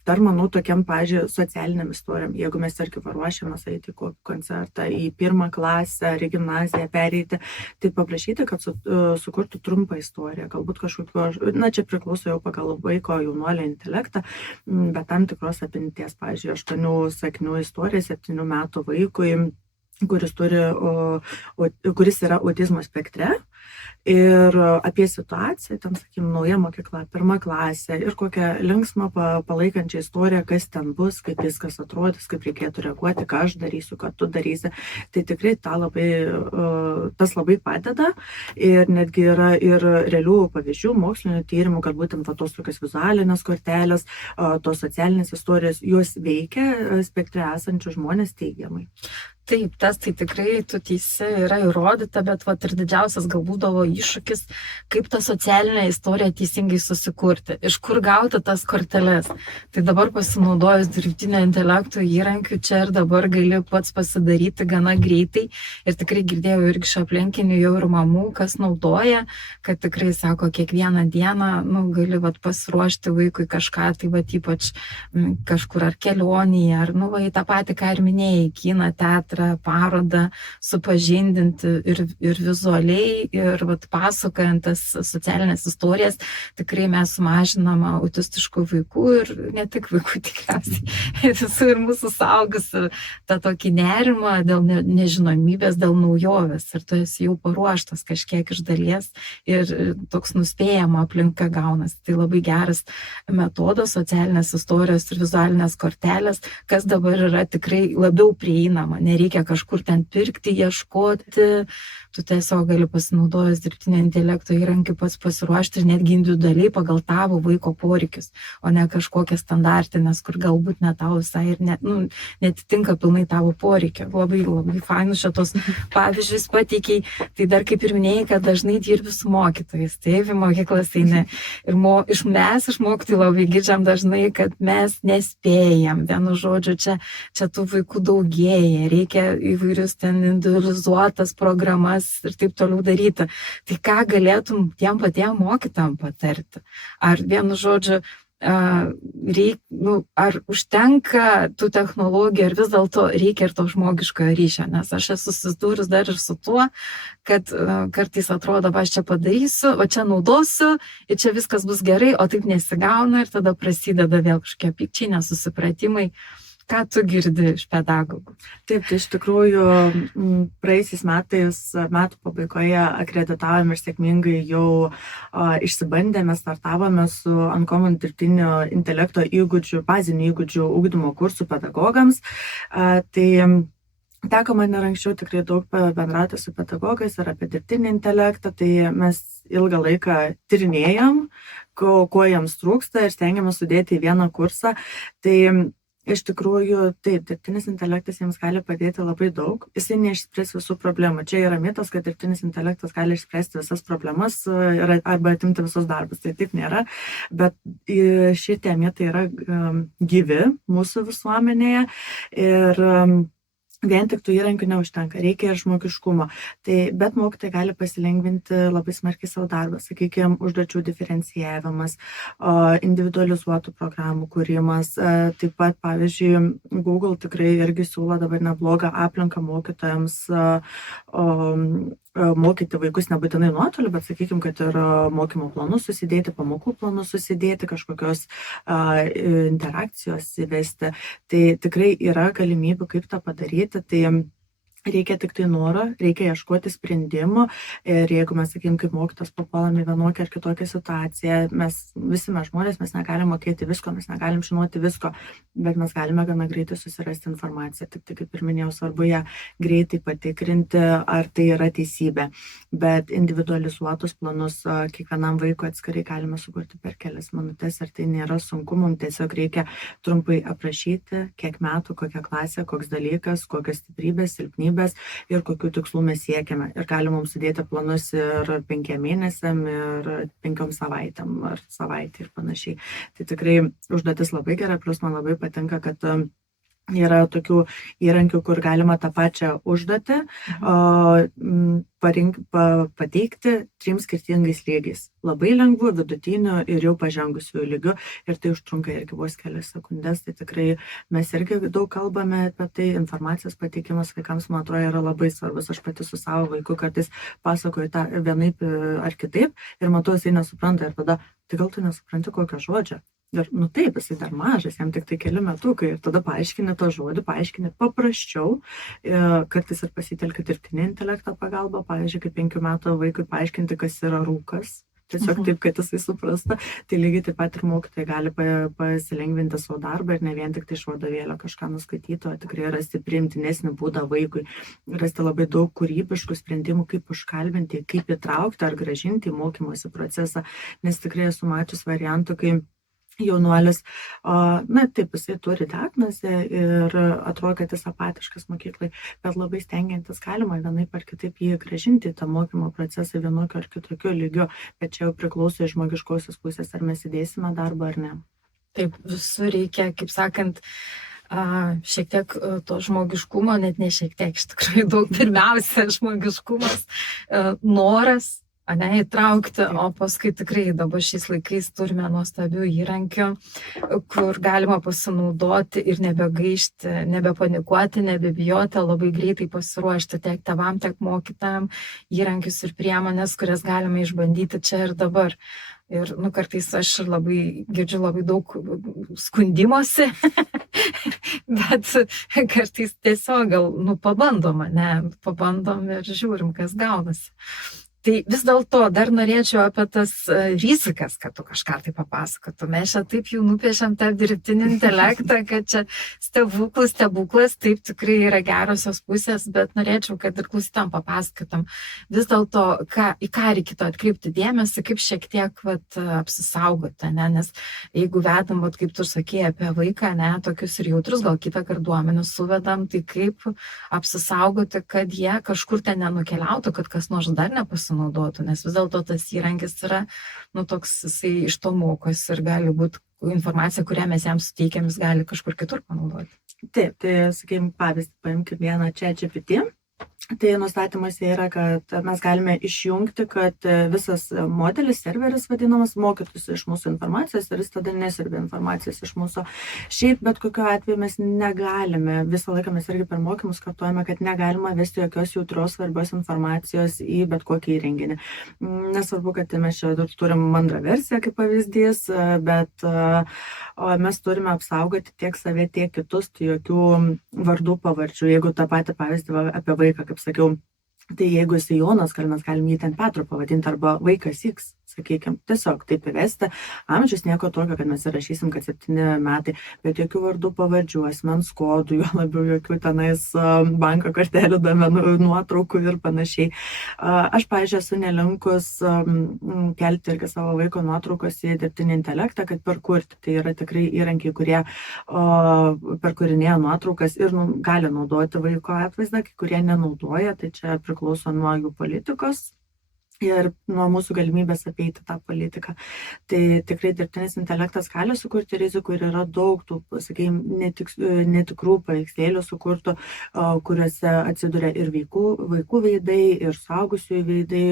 dar, manau, tokiam, pavyzdžiui, socialiniam istorijam, jeigu mes irgi paruošiamės eiti į kokį koncertą, į 1 klasę ar į gimnaziją pereiti, tai paprašyti, kad sukurtų trumpą istoriją, galbūt kažkokiu, čia priklauso jau pagal vaiko jaunuolio intelektą, bet tam tikros apimties, pavyzdžiui, 8 sakinių istorija 7 metų vaikui, kuris yra autizmo spektre. Ir apie situaciją, ten, sakykime, nauja mokykla, 1 klasė ir kokią linksmą palaikančią istoriją, kas ten bus, kaip viskas atrodys, kaip reikėtų reaguoti, ką aš darysiu, ką tu darysi. Tai tikrai tas labai padeda ir netgi yra ir realių pavyzdžių, mokslinių tyrimų, kad būtent tos tokios vizualinės kortelės, tos socialinės istorijos, juos veikia spektre esančių žmonės teigiamai. Taip, tas tai tikrai tu teisi yra įrodyta, bet vat ir didžiausias gal būdavo iššūkis, kaip tą socialinę istoriją teisingai susikurti, iš kur gauti tas korteles. Tai dabar pasinaudojus dirbtinio intelekto įrankiu, čia ir dabar gali pats pasidaryti gana greitai. Ir tikrai girdėjau irgi iš aplinkinių jau ir mamų, kas naudoja, kad tikrai sako, kiekvieną dieną gali vat pasiruošti vaikui kažką, tai vat ypač kažkur ar kelionėje, ar į tą patį, ką ir minėjai, kiną, teatrą, parodą, supažindinti ir vizualiai, ir pasakojant tas socialinės istorijas, tikrai mes sumažinam autistiškų vaikų ir ne tik vaikų tikriausiai, visų ir mūsų suaugusių tą tokį nerimą dėl nežinomybės, dėl naujovės, ir tu esi jau paruoštas kažkiek iš dalies ir toks nuspėjama aplinka gaunasi. Tai labai geras metodas socialinės istorijos ir vizualinės kortelės, kas dabar yra tikrai labiau prieinama. Nereikia kažkur ten pirkti, ieškoti, tu tiesiog gali pasinaudojęs dirbtinio intelekto įrankį pats pasiruošti ir netgi individualiai pagal tavo vaiko poreikius, o ne kažkokias standartinės, kur galbūt ne tau visai ir netitinka pilnai tavo poreikio. Labai, labai fainus šitos pavyzdžius pateikiai. Tai dar kaip ir minėjai, kad dažnai dirbi su mokytojais, taip, į mokyklas eini. Ir mes iš mokytojų labai girdžiam dažnai, kad mes nespėjam. Vienu žodžiu, čia tų vaikų daugėja, reikia įvairius ten individualizuotas programas ir taip toliau daryti. Tai ką galėtum tiem patiem mokytam patarti? Ar vienu žodžiu, ar užtenka tų technologijų, ar vis dėlto reikia ir to žmogiškojo ryšio? Nes aš esu susidūrus dar ir su tuo, kad kartais atrodo, aš čia padarysiu, o čia naudosiu, ir čia viskas bus gerai, o taip nesigauna ir tada prasideda vėl kažkokie pykčiai, nesusipratimai. Ką tu girdi iš pedagogų? Taip, tai iš tikrųjų praeisiais metais, metų pabaigoje akreditavom ir sėkmingai jau išsibandėme, startavome su Uncommon dirbtinio intelekto įgūdžių, bazinių įgūdžių ugdymo kursų pedagogams. Tai teko man ir anksčiau tikrai daug bendrauti su pedagogais ir apie dirbtinį intelektą, tai mes ilgą laiką tyrinėjom, ko jiems trūksta ir stengiamės sudėti į vieną kursą. Tai iš tikrųjų, taip, dirbtinis intelektas jiems gali padėti labai daug. Jisai neišspręs visų problemų. Čia yra mitas, kad dirbtinis intelektas gali išspręsti visas problemas arba atimti visus darbus. Tai taip nėra, bet šitie mitai yra gyvi mūsų visuomenėje ir vien tik tų įrankių neužtenka, reikia ir žmogiškumo. Bet mokytojai gali pasilengvinti labai smarkiai savo darbą, sakykime, užduočių diferencijavimas, individualizuotų programų kūrimas. Taip pat, pavyzdžiui, Google tikrai irgi siūlo dabar neblogą aplinką mokytojams mokyti vaikus nebūtinai nuotoliu, bet sakykime, kad ir mokymo planus susidėti, pamokų planus susidėti, kažkokios interakcijos įvesti. Tai tikrai yra galimybių, kaip tą padaryti. Tai reikia tik tai noro, reikia ieškoti sprendimų ir jeigu mes, sakykime, kaip mokytojas papuolame į vienokią ar kitokią situaciją, visi mes žmonės, mes negalim mokėti visko, mes negalim žinoti visko, bet mes galime gana greitai susirasti informaciją. Tik tai, kaip ir minėjau, svarbu ją greitai patikrinti, ar tai yra teisybė. Bet individualizuotus planus kiekvienam vaikui atskirai galime sukurti per kelias minutės ir tai nėra sunku, mums tiesiog reikia trumpai aprašyti, kiek metų, kokia klasė, koks dalykas, kokios stiprybės, silpnybės ir kokių tikslų mes siekiame. Ir gali mums sudėti planus ir 5 mėnesiam, ir 5 savaitėm, ar savaitė ir panašiai. Tai tikrai užduotis labai gera, plus man labai patinka, kad yra tokių įrankių, kur galima tą pačią užduotį pateikti 3 skirtingais lygiais. Labai lengvu, vidutiniu ir jau pažengusiu lygiu. Ir tai užtrunka irgi vos kelias sekundės. Tai tikrai mes irgi daug kalbame apie tai. Informacijos pateikimas vaikams, man atrodo, yra labai svarbus. Aš pati su savo vaiku kartais pasakoju tą vienaip ar kitaip ir matau, jisai nesupranta. Ir tada, tai gal tu nesupranti kokio žodžio? Ir, taip, jisai dar mažas, jam tik tai keli metukai ir tada paaiškini tą žodį, paaiškini paprasčiau, kartais ir pasitelkia dirbtinį intelektą pagalbą, pavyzdžiui, kaip 5 metų vaikui paaiškinti, kas yra rūkas, tiesiog taip, kad jisai suprasta, tai lygiai taip pat ir mokytojai gali pasilengvinti savo darbą ir ne vien tik tai iš vadovėlio kažką nuskaityti, o tikrai rasti priimtinesnį būdą vaikui, rasti labai daug kūrybiškų sprendimų, kaip užkalbinti, kaip įtraukti ar grąžinti į mokymosi procesą, nes tikrai esu mačius variantų, kai jaunuolis, taip, jisai turi diagnozę ir atrodo, kad jis apatiškas mokyklai, bet labai stengiantis galima vienaip ar kitaip jį grąžinti į tą mokymo procesą vienokiu ar kitokiu lygiu, bet čia jau priklauso iš žmogiškosios pusės, ar mes įdėsime darbą ar ne. Taip, visur reikia, kaip sakant, šiek tiek to žmogiškumo, net ne šiek tiek, iš tikrųjų daug, pirmiausia, žmogiškumas, noras, įtraukti, o paskui tikrai dabar šiais laikais turime nuostabių įrankių, kur galima pasinaudoti ir nebegaišti, nebepanikuoti, nebebijoti, labai greitai pasiruošti tiek tėvam, tiek mokytojam įrankius ir priemonės, kurias galime išbandyti čia ir dabar. Ir kartais aš labai girdžiu labai daug skundimosi, bet kartais tiesiog gal pabandom, pabandom ir žiūrim, kas gaunasi. Tai vis dėlto dar norėčiau apie tas rizikas, kad tu kažką tai papasakotum. Mes čia taip jau nupiešėm tą dirbtinį intelektą, kad čia stebuklas, taip tikrai yra gerosios pusės, bet norėčiau, kad ir klausytam papasakotum. Vis dėlto, į ką reikėtų atkreipti dėmesį, kaip šiek tiek apsisaugoti, nes jeigu vedam, kaip tu sakėjai, apie vaiką, tokius ir jautrus, gal kitą kartą duomenis suvedam, tai kaip apsisaugoti, kad jie kažkur ten nenukeliautų, kad kas nors dar nepasinaudotų. Nes vis dėlto tas įrankis yra, toks, jisai iš to mokosi ir gali būti informacija, kurią mes jam suteikiam, jis gali kažkur kitur panaudoti. Taip, tai, sakykime, pavyzdį paimkime vieną ChatGPT. Tai nustatymuose yra, kad mes galime išjungti, kad visas modelis, serveris vadinamas, mokytųsi iš mūsų informacijos ir jis tada nesiurbia informacijos iš mūsų. Šiaip bet kokiu atveju mes negalime, visą laiką mes irgi per mokymus kartuojame, kad negalima vesti jokios jautrios svarbios informacijos į bet kokį įrenginį. Nesvarbu, kad mes čia turim mandrą versiją kaip pavyzdys, bet mes turime apsaugoti tiek save, tiek kitus, tai jokių vardų pavardžių. Jeigu tą patį pavyzdį apie vaiką, kaip sakiau, tai jeigu jisai Jonas, gal mes galim jį ten Petru pavadinti arba vaikas X, sakykime, tiesiog taip įvesti. Amžius nieko tokio, kad mes įrašysim, kad 7 metai, bet jokių vardų pavardžių, asmens kodų, jo labiau jokių tenais banko kortelių duomenų, nuotraukų ir panašiai. Aš, pavyzdžiui, esu nelinkus kelti irgi savo vaiko nuotraukos į dirbtinį intelektą, kad perkurti. Tai yra tikrai įrankiai, kurie perkurinėja nuotraukas ir gali naudoti vaiko atvaizdą, kai kurie nenaudoja, tai čia priklauso nuo jų politikos ir nuo mūsų galimybės apeiti tą politiką. Tai tikrai dirbtinis intelektas gali sukurti rizikų ir yra daug tų, sakykime, netikrų paveikslėlių sukurtų, kuriuose atsiduria ir vaikų veidai, ir suaugusiųjų veidai,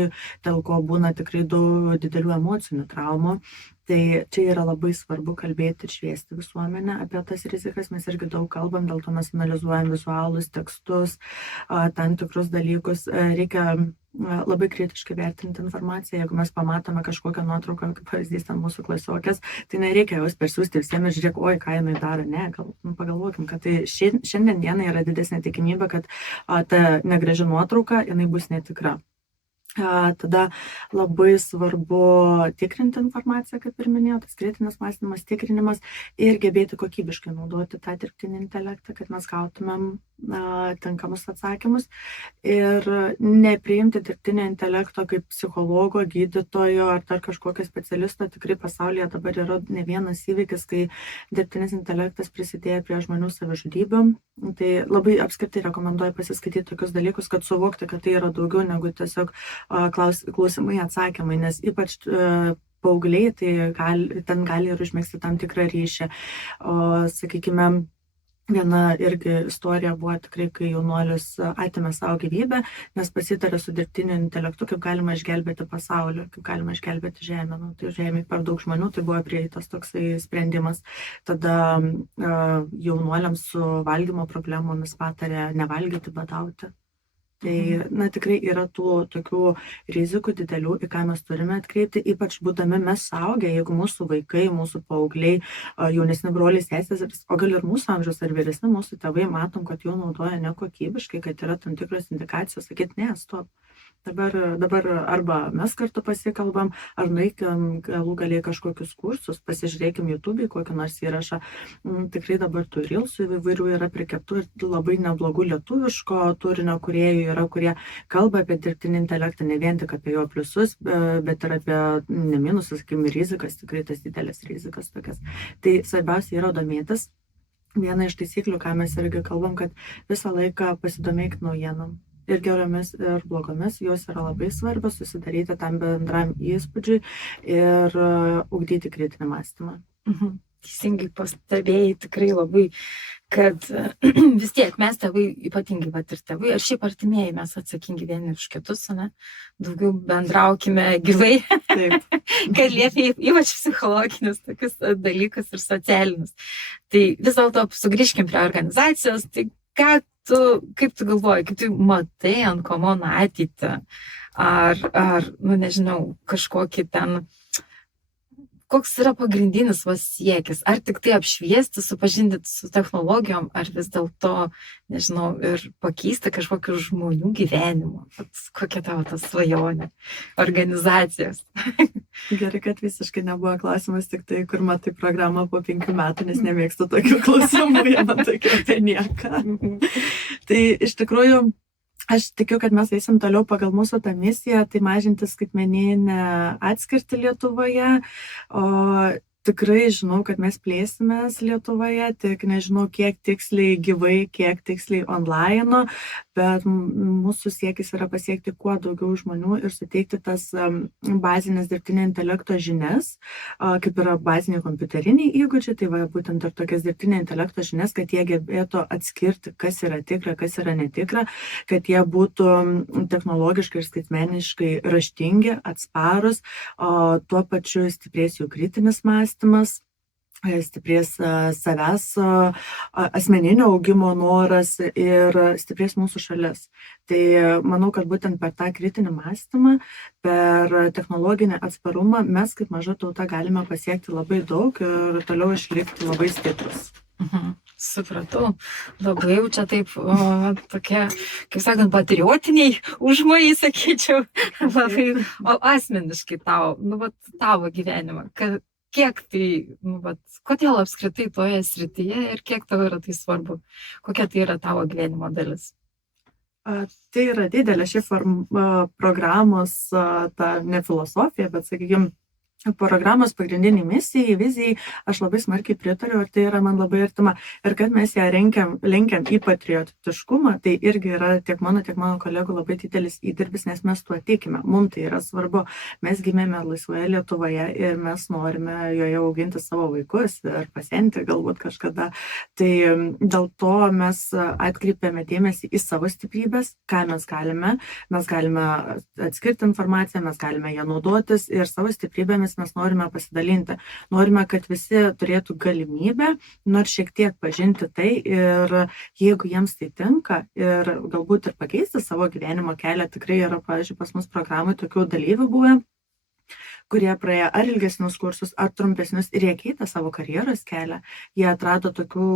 dėl ko būna tikrai daug didelių emocinių traumų. Tai čia yra labai svarbu kalbėti ir šviesti visuomenę apie tas rizikas. Mes irgi daug kalbam, dėl to mes analizuojam vizualus, tekstus, tam tikrus dalykus. Reikia labai kritiškai vertinti informaciją. Jeigu mes pamatome kažkokią nuotrauką, kaip pavyzdys ten mūsų klasiokės, tai nereikia jos persiųsti visiems ir žiūrėk, oi, ką jinai daro. Ne, pagalvokim, kad tai šiandien dienai yra didesnė tikimybė, kad ta negraži nuotrauka, jinai bus netikra. Tada labai svarbu tikrinti informaciją, kaip ir minėjau, tas kritinis mąstymas, tikrinimas ir gebėti kokybiškai naudoti tą dirbtinį intelektą, kad mes gautumėm tinkamus atsakymus ir nepriimti dirbtinio intelekto kaip psichologo, gydytojo ar dar kažkokio specialisto. Tikrai pasaulyje dabar yra ne vienas įvykis, kai dirbtinis intelektas prisidėjo prie žmonių savižudybių. Tai labai apskritai rekomenduoju pasiskaityti tokius dalykus, kad suvokti, kad tai yra daugiau negu tiesiog klausimai, atsakymai, nes ypač paaugliai ten gali ir užmėgsti tam tikrą ryšį. Sakykime, viena irgi istorija buvo tikrai, kai jaunuolis atėmė savo gyvybę, nes pasitarė su dirbtiniu intelektu, kaip galima išgelbėti pasaulį, kaip galima išgelbėti Žemę. Tai Žemė per daug žmonių, tai buvo prieitas toksai sprendimas. Tada jaunuoliams su valgymo problemomis patarė nevalgyti, badauti. Tai tikrai yra tų tokių rizikų didelių, į ką mes turime atkreipti, ypač būdami mes suaugę, jeigu mūsų vaikai, mūsų paaugliai, jaunesni broliai, sesės, o gal ir mūsų amžiaus ar vyresni mūsų tėvai matom, kad jau naudoja nekokybiškai, kad yra tam tikros indikacijos, sakyti, ne, stop. Dabar arba mes kartu pasikalbam, ar nueikim galų galiai kažkokius kursus, pasižiūrėkim YouTube kokį nors įrašą. Tikrai dabar tų reelsų įvairių yra prikeptų ir labai neblogų lietuviško turinio kūrėjų yra, kurie kalba apie dirbtinį intelektą, ne vien tik apie jo pliusus, bet ir apie neminusus, sakykim, rizikas, tikrai tas didelės rizikas tokias. Tai svarbiausia yra domėtis. Viena iš taisyklių, ką mes irgi kalbam, kad visą laiką pasidomėk naujienom. Ir geromis, ir blogomis, jos yra labai svarbios, susidaryti tam bendram įspūdžiui ir ugdyti kritinį mąstymą. Teisingai pastebėjai tikrai labai, kad vis tiek mes tėvai, ypatingai ir tėvai, ar šiaip artimieji, mes atsakingi vieni už kitus, ne? Daugiau bendraukime gyvai, kad liepia ypač psichologinius tokius dalykus ir socialinius. Tai vis dėlto sugrįžkim prie organizacijos, tai kaip tu galvoji, kaip tu matai Uncommon ateitį, ar nežinau, kažkokį ten, koks yra pagrindinis siekis, ar tik tai apšviesti, supažindinti su technologijom, ar vis dėlto, nežinau, ir pakeisti kažkokių žmonių gyvenimą, kokia tavo ta svajonė, organizacijos. Gerai, kad visiškai nebuvo klausimas tik tai, kur matai programą po 5 metų, nes nemėgstu tokių klausimų, jie man tokie apie nieką. Tai iš tikrųjų, aš tikiu, kad mes eisim toliau pagal mūsų tą misiją, tai mažinti skaitmeninę atskirtį Lietuvoje, o tikrai žinau, kad mes plėsimės Lietuvoje, tik nežinau, kiek tiksliai gyvai, kiek tiksliai online, bet mūsų siekis yra pasiekti kuo daugiau žmonių ir suteikti tas bazinės dirbtinio intelekto žinias, kaip yra baziniai kompiuteriniai įgūdžiai, tai būtent ir tokias dirbtinio intelekto žinias, kad jie gebėtų atskirti, kas yra tikra, kas yra netikra, kad jie būtų technologiškai ir skaitmeniškai raštingi, atsparus, o tuo pačiu stiprės jų kritinis mąstymas, stiprės savęs asmeninio augimo noras ir stiprės mūsų šalis. Tai manau, kad būtent per tą kritinį mąstymą, per technologinį atsparumą mes kaip maža tauta galime pasiekti labai daug ir toliau išlikti labai stiprus. Supratau, labai jau čia taip tokie, kaip sakant, patriotiniai užmojai, sakyčiau, labai, o asmeniškai tavo gyvenimą, kiek tai, kodėl apskritai toje srityje ir kiek tau yra tai svarbu, kokia tai yra tavo gyvenimo dalis? Tai yra didelė šiaip programos, ta ne filosofija, bet, sakykime, programos pagrindiniai misijai, vizijai, aš labai smarkiai pritariu ir tai yra man labai artima. Ir kad mes ją lenkiam į patriotiškumą, tai irgi yra tiek mano kolegų labai didelis įdirbis, nes mes tuo tikime. Mums tai yra svarbu. Mes gimėme laisvoje Lietuvoje ir mes norime joje auginti savo vaikus ir pasenti galbūt kažkada. Tai dėl to mes atkreipiame dėmesį į savo stiprybės, ką mes galime. Mes galime atskirti informaciją, mes galime ją naudotis ir savo stiprybėmis mes norime pasidalinti. Norime, kad visi turėtų galimybę, nors šiek tiek pažinti tai ir jeigu jiems tai tinka ir galbūt ir pakeisti savo gyvenimo kelią, tikrai yra, pavyzdžiui, pas mus programai tokių dalyvių buvę, kurie praėjo ar ilgesnius kursus, ar trumpesnius ir jie keitė savo karjeros kelią. Jie atrado tokių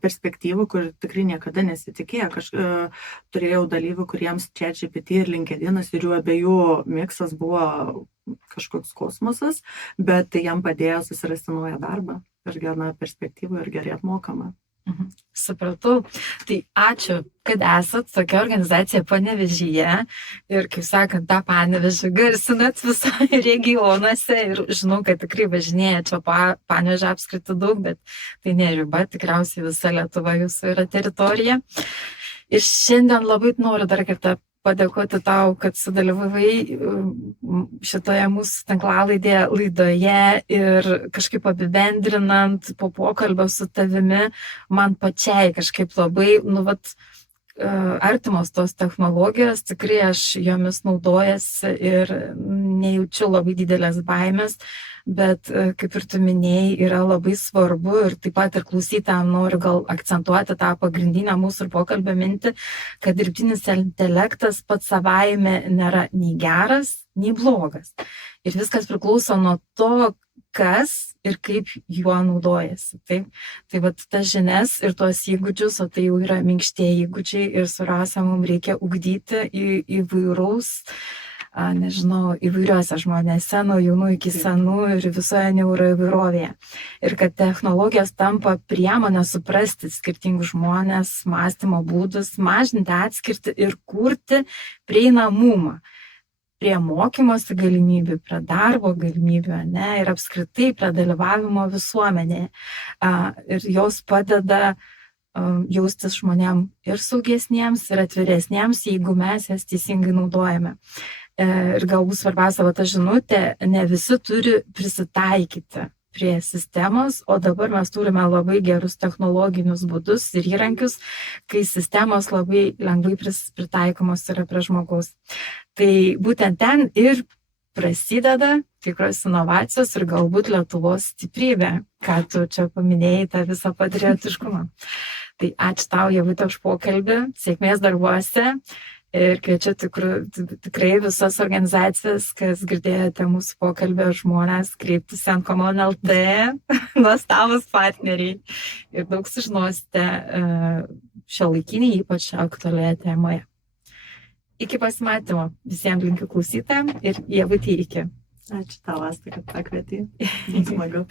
perspektyvų, kur tikrai niekada nesitikėjo. Turėjau dalyvių, kuriems ChatGPT ir LinkedInas ir jų abiejų miksas buvo kažkoks kosmosas, bet tai jam padėjo susirasti naują darbą ir gerą perspektyvą ir gerai apmokamą. Supratau. Tai ačiū, kad esat tokia organizacija Panevėžyje ir, kaip sakant, tą Panevėžį garsinat visoje regionuose ir žinau, kad tikrai važinėja čia Panevėžio apskritai daug, bet tai ne riba, tikriausiai visa Lietuva jūsų yra teritorija. Ir šiandien labai noriu dar kartą padėkoti tau, kad sudalyvavai šitoje mūsų tinklalaidėje laidoje ir kažkaip apibendrinant po pokalbio su tavimi, man pačiai kažkaip labai, artimos tos technologijos, tikrai aš jomis naudojasi ir nejaučiu labai didelės baimės, bet kaip ir tu minėjai, yra labai svarbu ir taip pat ir klausytojams noriu gal akcentuoti tą pagrindinę mūsų ir pokalbio mintį, kad dirbtinis intelektas pats savaime nėra nei geras, nei blogas. Ir viskas priklauso nuo to, kas ir kaip juo naudojasi. Tai vat tas žinias ir tuos įgūdžius, o tai jau yra minkštieji įgūdžiai ir su Rasa mums reikia ugdyti įvairiuose žmonėse, nuo jaunų iki senų ir visoje neuroįvairovėje. Ir kad technologijos tampa priemonė suprasti skirtingus žmonės, mąstymo būdus, mažinti atskirtį ir kurti prieinamumą prie mokymosi galimybių, prie darbo galimybių, ne, ir apskritai prie dalyvavimo visuomenėje. Ir jos padeda jaustis žmonėm ir saugesniems, ir atviresniems, jeigu mes jas teisingai naudojame. Ir galbūt svarbiausia ta žinutė, ne visi turi prisitaikyti prie sistemos, o dabar mes turime labai gerus technologinius būdus ir įrankius, kai sistemos labai lengvai pritaikomos yra prie žmogaus. Tai būtent ten ir prasideda tikros inovacijos ir galbūt Lietuvos stiprybė, ką tu čia paminėjai, tą visą patriotiškumą. Tai ačiū tau, Ievute, už pokalbį, sėkmės darbuose. Ir kviečiu tikrai visas organizacijas, kas girdėjote mūsų pokalbio žmonės, kreiptis į Uncommon LT, nuostabūs partneriai. Ir daug sužinosite šiuolaikiniai, ypač aktualioje temoje. Iki pasimatymo. Visiems linkiu klausytojams ir Ievutei iki. Ačiū tau, Asta, kad pakvietei. Smagu.